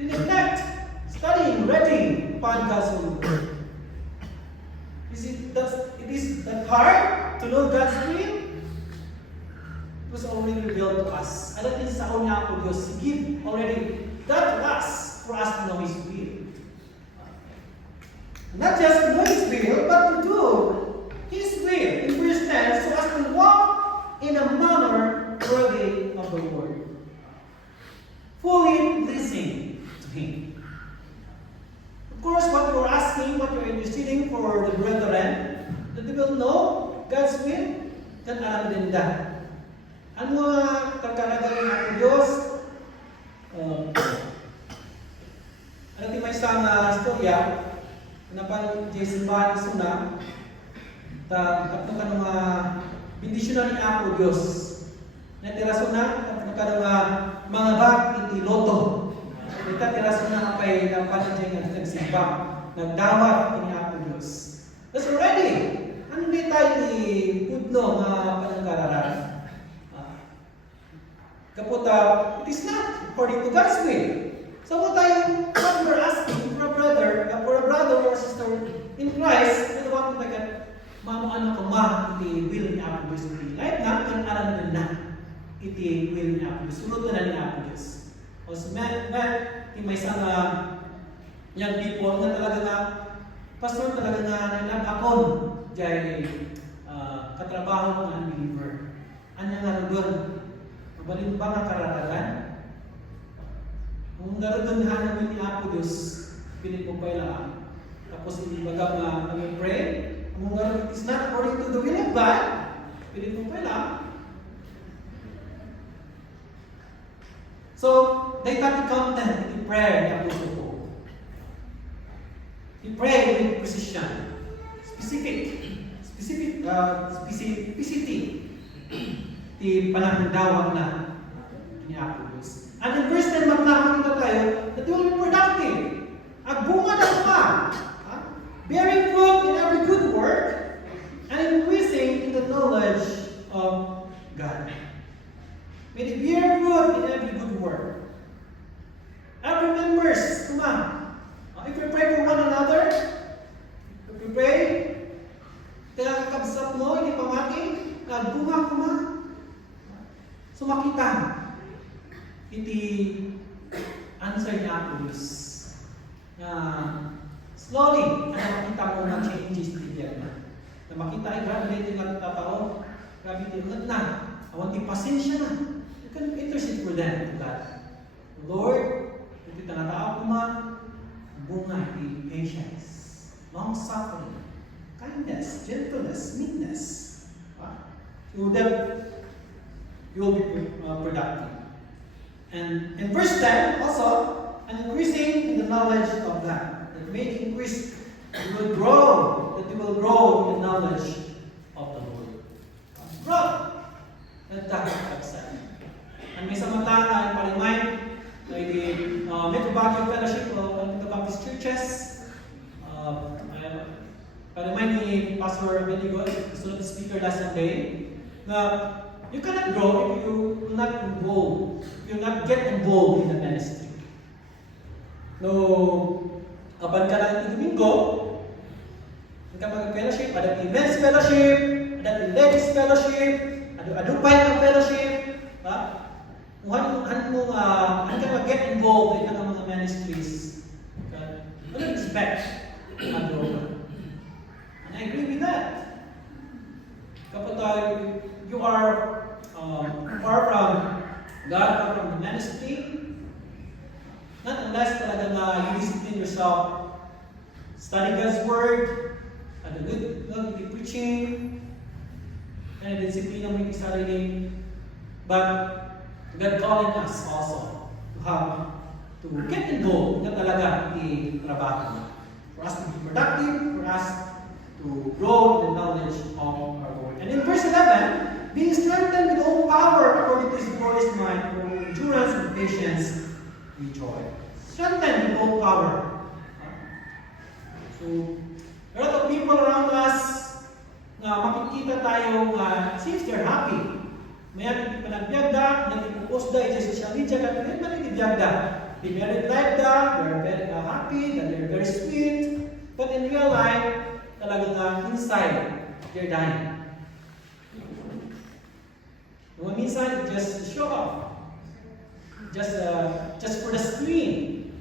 to neglect studying, reading upon God's holy word. It is that hard to know God's will? It was already revealed to us. Alam din sa niya ako Diyos, He give already that to us for us to know His will. Not just to know His will, but to do His will in verse 10, so as to walk in a manner worthy of the Lord, fully pleasing to Him. Of course, what you're asking, what you're interceding for the brethren, that they will know God's will, then alam din nila. Ang mga kakalagalan ng Diyos, ano may isang storya, na parang Jason Barnes na, tapos ka ng mga bindisyonan ni Apo Diyos. Natiraso na, tapos ka ng mga bak, iti loto. Ito tiraso na kapay na panadya ng nagsimba, nagdawat ni Apo Diyos. That's already. Ano may tayo ni Pudno na panangkararan? Kapot, it is not according to God's will. So what we're asking for a brother or a sister in Christ, ano ba kung tagat, maano ka iti will ni Apo Diyos. Right na, kan alam din na, iti will ni Apo Diyos. Sunod na ni Apo Diyos. O so, may isang young people na talaga na, pastor talaga na nag-akon, dyan katrabaho ng unbeliever. Ano nga doon? Mabalin ba nga kararagan? Kung naroon hanapin ni Apo Diyos, pinipupay lang. Tapos hindi baga pray. Kung naroon, it's not according to the will of God, pinipupay lang. So, they got to content in prayer ni Apostle Paul. He prayed with precision, specificity, di panahundawang na ni Apo Diyos. And in verse 10, makita tayo that you will be productive. Agbunga na ka. Bearing fruit in every good work and increasing in the knowledge of God. May they bear fruit in every good work. Every members, come on. If we pray for one another, if we pray, kaya kakabsat mo, hindi pamati, nagbunga ko ma. So makita, iti answer niya Apo Diyos. Slowly, makita mo na changes din na. Na makita ay grabe ito nga tatao, grabe ito na. Awan di pasensya na. You can intercede for them to God. Lord, ito tanatao ko ma, bunga, patience, long-suffering, kindness, gentleness, meekness. So that you will be productive. And in verse 10, also, and increasing in the knowledge of God. That may increase, you will grow, that you will grow in the knowledge of the Lord. Grow! Nagtakot-taksan. And may samantala, pa-remind, Metro Baguio Fellowship of the Baptist Churches. Pa-remind ni Pastor Benigo, the speaker last Sunday, na you cannot grow if you do not involve, if you not get involved in the ministry. No, kapag ka lang iti Domingo, kapag fellowship, ada events fellowship, ada ladies fellowship, ada Bible fellowship, Kung ano ka get involved in mga ministries, what do you expect? And I agree with that. Kapag you are far from God, far from the ministry, not unless talaga na you discipline yourself, study God's Word, at the good preaching, and discipline mo yung sarili. But God calling us also to get involved na talaga in trabaho. For us to be productive, for us to grow in the knowledge of our Lord. And in verse 11, being strengthened with all power according to His glorious might, for endurance and patience with joy. Strengthened with all power. So, there are a lot of people around us na makikita tayo since they're happy. Mayroon hindi pa nagbiagda, nagpupos dahil sa social media, kaya may manibiyagda. they married like that, they're very happy, that they're very sweet, but in real life, talagang inside, they're dying. Kung minsan, just show off. Just for the screen.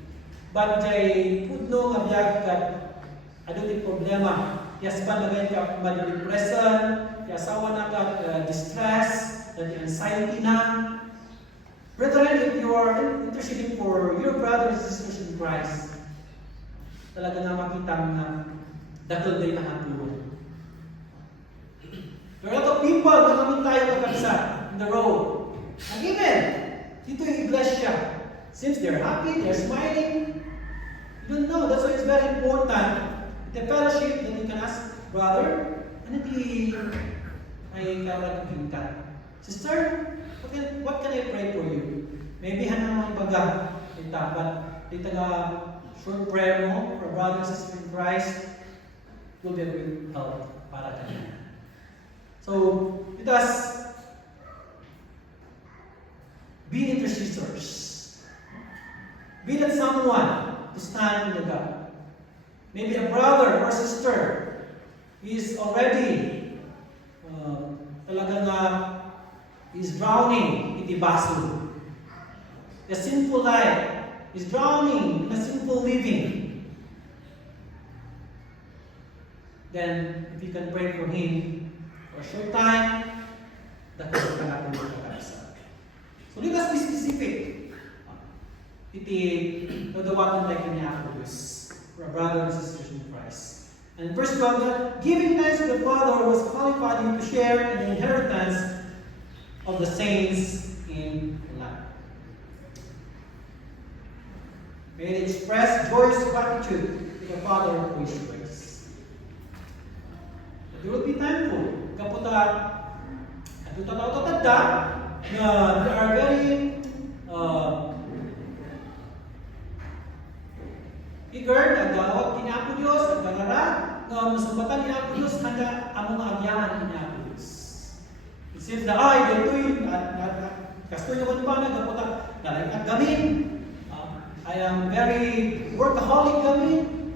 But they put no abiyag kat adong problema. Yasban na ganyan ka mad-depression, yasawa na ka distress, anxiety na. Brethren, if you are interceding for your brothers and sisters in Christ, talaga na makita na dakol day na hatulong. There are a lot of people na kami tayo kakabsat in the road. And even, dito yung iglesia, since they're happy, they're smiling, you don't know. That's why it's very important, the fellowship, that you can ask, brother, ano di ay karagin ka? Sister, what can I pray for you? Maybe hanang baga, but dito nga short prayer mo for brothers and sisters in Christ will be a great help para kanina. So, let us be intercessors. Be that someone to stand in the gap. Maybe a brother or sister is already is drowning in the baso. The sinful life is drowning in a sinful living. Then, if you can pray for him for a short time, that will be natin magkakabisa. So, let us be specific. Iti, nadawatan tayo kiniakogus for our brothers and sisters in Christ. And verse 12, giving thanks to the Father who has qualified you to share in the inheritance of the saints in light. May it express joyous gratitude to the Father for His grace. But you will be thankful. Kaputa, at ito tao-tatanda, na they are very eager, nagdawag kinapo Diyos, nagdangara, na masambatan kinapo Diyos, handa ang mga agyaman kinapo Diyos. It seems na, ganito'y, kastoy naman pa, nagkaputa, nalagkat gamin. I am very workaholic gamin.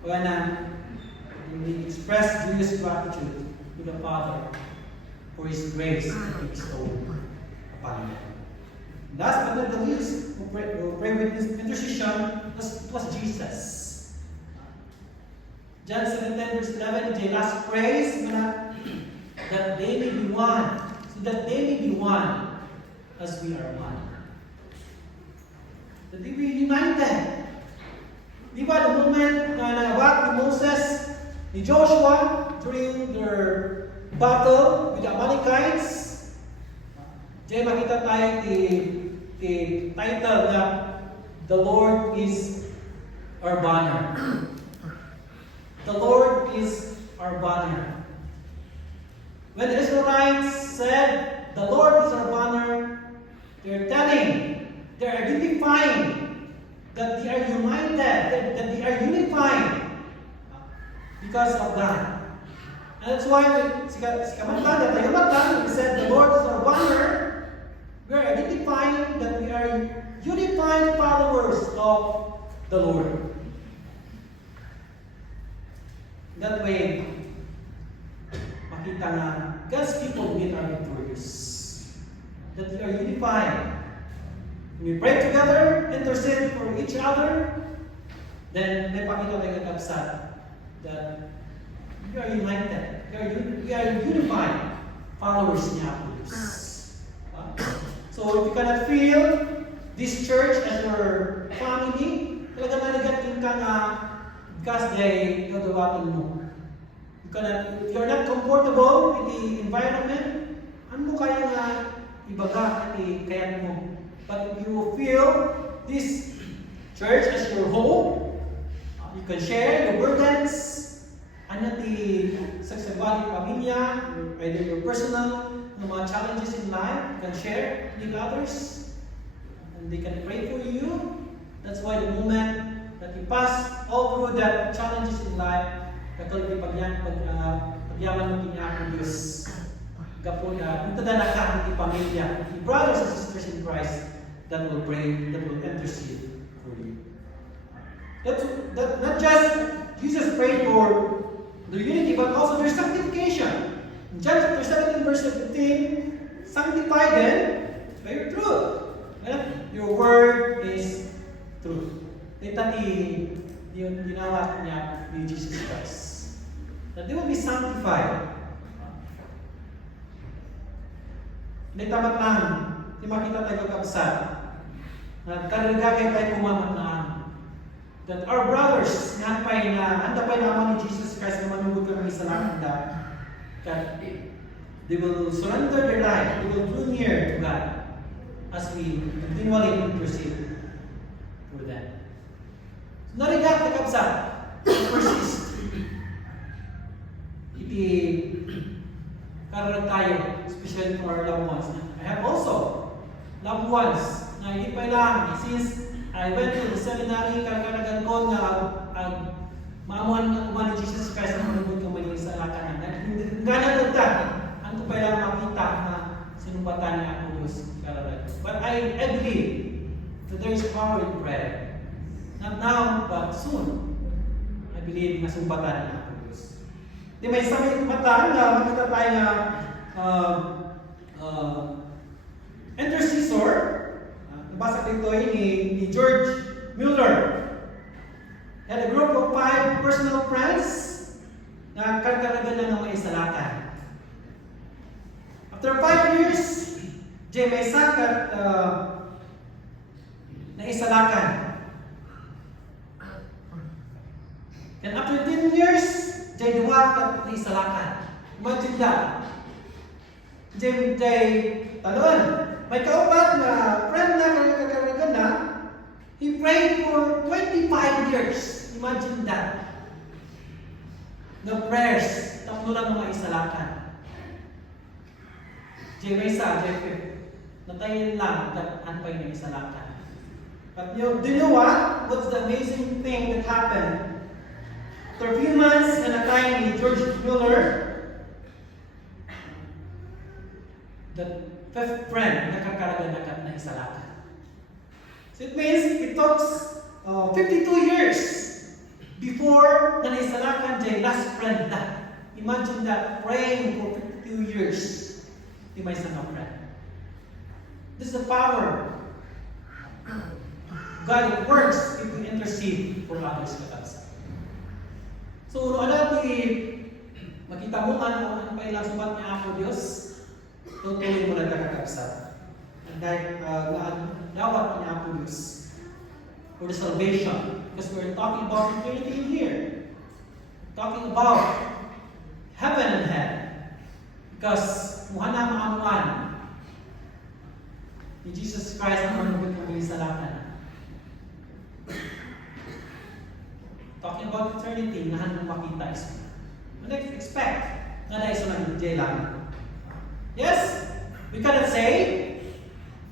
When we express joyous gratitude to the Father for His grace and His own upon them. Last but not the least, we'll pray with this intercession, was Jesus. John 17, verse 11, the last praise, that they may be one, so that they may be one as we are one. That they be united. Di ba, the moment na nagawak ni Moses, ni Joshua, during their battle with the Amalekites, diyan makita tayo the title na The Lord is our banner. The Lord is our banner. When the Israelites said, the Lord is our banner, they're identifying that they are united, that they are unified because of God. And that's why si Kamatan, we said the Lord is our banner. We are identifying that we are unified followers of the Lord. That way, makita na God's people will are victorious. That we are unified. When we pray together, intercede for each other, then may pakita tayo kakabsat that we are united. We are unified followers niya po Diyos. So if you cannot feel this church as your family, talaga naligatin ka na God's day gagawin mo. If you're not comfortable with the environment, ano mo kaya nga ibaga at kaya mo? But if you feel this church as your home, you can share your burdens, ano sa bawat pamilya, either your personal mga challenges in life, you can share with others, and they can pray for you. That's why the moment that you pass all through the challenges in life, katulad pagyaman mo kiniya Diyos. Gapo na, punta na ka ng pamilya, brothers and sisters in Christ, that will pray, that will intercede for you. That not just Jesus prayed for their unity, but also their sanctification. In John chapter 17, verse 15, sanctify them by your truth. Your word is truth. Ito yung ginawa niya ni Jesus Christ. That they will be sanctified. Hindi tamat lang. Di makita tayo kakabsat. Na karagagay tayo kumamat na that our brothers nga pa'y na handa pa'y naman ni Jesus Christ na manugod kami sa lakanda. That they will surrender their life. They will draw near to God as we continually intercede for them. So, narigat kakabsat. Persist. Iti kararag tayo, especially for our loved ones. I have also loved ones na hindi pa lang since I went to the seminary, karagaragan ko na maamuhan na kumain ni Jesus Christ ang manubod kang mali sa lakanan. Gana dagda, ang ko pa lang makita na sinumbatan niya ako Diyos kararag. But I believe that there is power in prayer. Not now, but soon. I believe na sumbatan niya ako Diyos. Di may isang mata na makita tayo na intercessor. Nabasa dito ni George Mueller. He had a group of 5 personal friends na karkaragan lang ng maisalakan. After 5 years, Jay may sakat na isalakan. And after 10 years, Jay duwakat na isalakan. Imagine that. Jay talon. May kaupat na friend na kakaragan na, he prayed for 25 years. Imagine that. The prayers, tatlo lang mga isalakan. Mesa, natayin lang at anpay ng isalakan. But do you know what? What's the amazing thing that happened? After a few months and a time ni George Mueller, the 5th friend nakakaragan na isalakan. So it means it took 52 years before na naisalakan dyan last friend na. Imagine that, praying for 52 years. Di may isang friend. This is the power. God works if we intercede for others katabsa. So, ano makita mo ano pa ilang sumat niya ako Diyos, tutuloy mo na kakabsa. And dahil dawat niya ako Diyos for the salvation. Because we're talking about eternity in here. We're talking about heaven and hell. Because muhana maamuan ni Jesus Christ ang manubot ng mga isalakan. Talking about eternity, nahan mo makita is expect na naiso na hindi lang. Yes, we cannot say,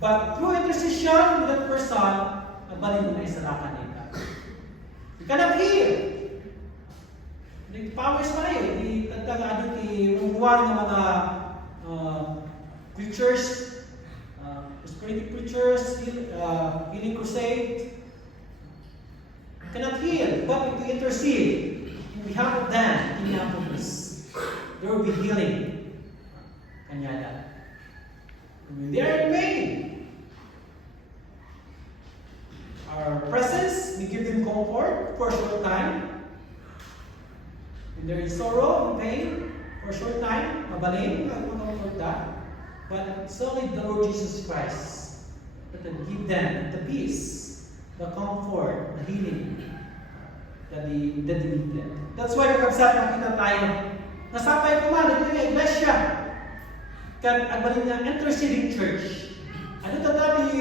but through intercession with that person, nabalik mo na isalakan nila. We cannot heal. The powers pa rin. Tagtagaan yung umuwari ng mga preachers, prosperity preachers, healing crusade. Cannot heal, but if we intercede in behalf of them, in Minneapolis, there will be healing. Kanyada. When they are in pain, our presence, we give them comfort for a short time. When they're in sorrow, in pain, for a short time, mabaling, comfort that. But it's only the Lord Jesus Christ that will give them the peace, the comfort, the healing that they need. That's why kakabsat nakita tayo. Nasapay ko man, ito yung iglesia. Kan agbalin niya, interceding church. Ano tatabi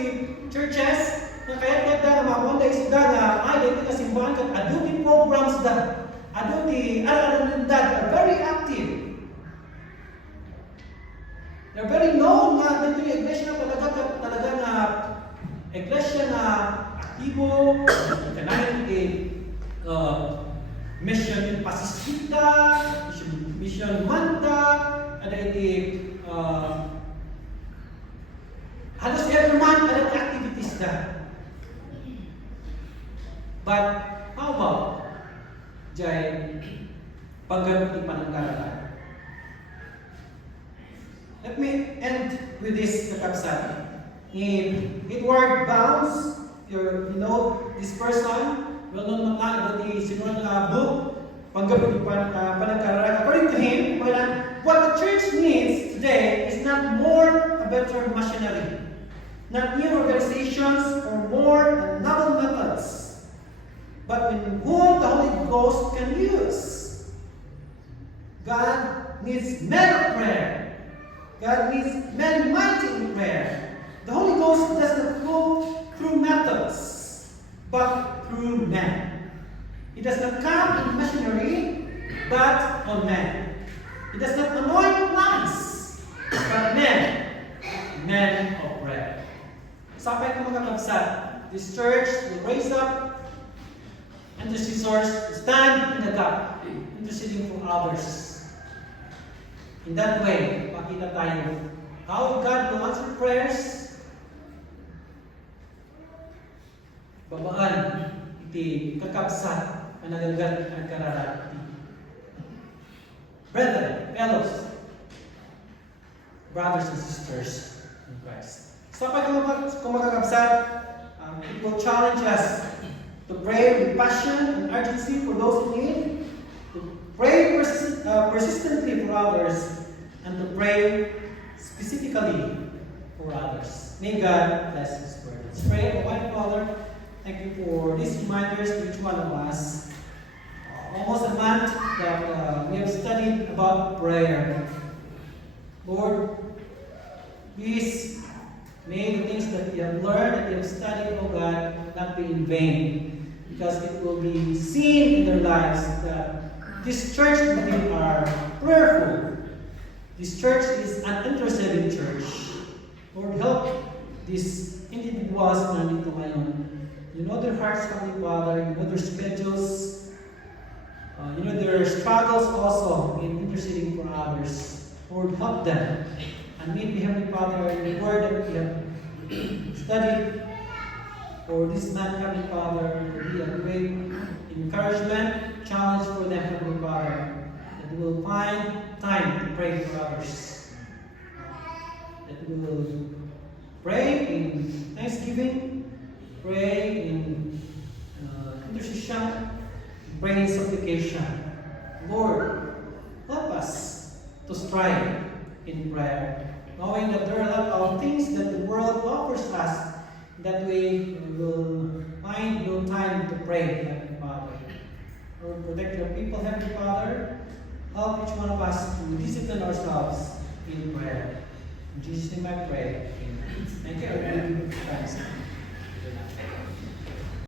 churches na kaya na makuha na isda na ay, dito na simbahan kan adult programs that adult that are very active. They're very known na dito yung iglesia na talaga na iglesia na aktibo, kanahin mission Pasisita, mission Manta, ada halos every month ada activities that. But how about jay paggamit panangkaraan? Let me end with this kakabsat. In Edward Bounds, you know this person, well-known man about the sinunod na book, paggamit panangkaraan. According to him, what the church needs today is not more a better machinery, not new organizations or more and novel methods, but in whom the Holy Ghost can use. God needs men of prayer. God needs men mighty in prayer. The Holy Ghost does not flow through methods, but through men. It does not come in machinery, but on men. It does not anoint plants, but men of prayer. Sampai ko mga kabsat, this church will raise up intercessors to stand in the gap, interceding for others. In that way, makita tayo how God will answer prayers. Babaan iti kakabsat ang nagagat ang kararati. Brethren, fellows, brothers and sisters in Christ. So kapag kumakakabsat, it will challenge us to pray with passion and urgency for those in need, to pray persistently for others, and to pray specifically for others. May God bless His word. Let's pray. Almighty Father, thank you for these reminders to each one of us. Almost a month that we have studied about prayer. Lord, please may the things that we have learned, that we have studied, oh God, not be in vain. Because it will be seen in their lives that this church indeed are prayerful. This church is an interceding church. Lord, help these individuals na nandito ngayon. You know their hearts, Heavenly Father. You know their schedules. You know their struggles also in interceding for others. Lord, help them. And maybe, Heavenly Father, in the word that we have studied for this man, Heavenly Father, will be a great encouragement, challenge for them, Heavenly Father, that we will find time to pray for others. That we will pray in thanksgiving, pray in intercession, pray in supplication. Lord, help us to strive in prayer, knowing that there are a lot of things that the world offers us that we will find no time to pray, Heavenly Father. Lord, protect your people, Heavenly Father. Help each one of us to discipline ourselves in prayer. In Jesus' name I pray. Amen. Thank you.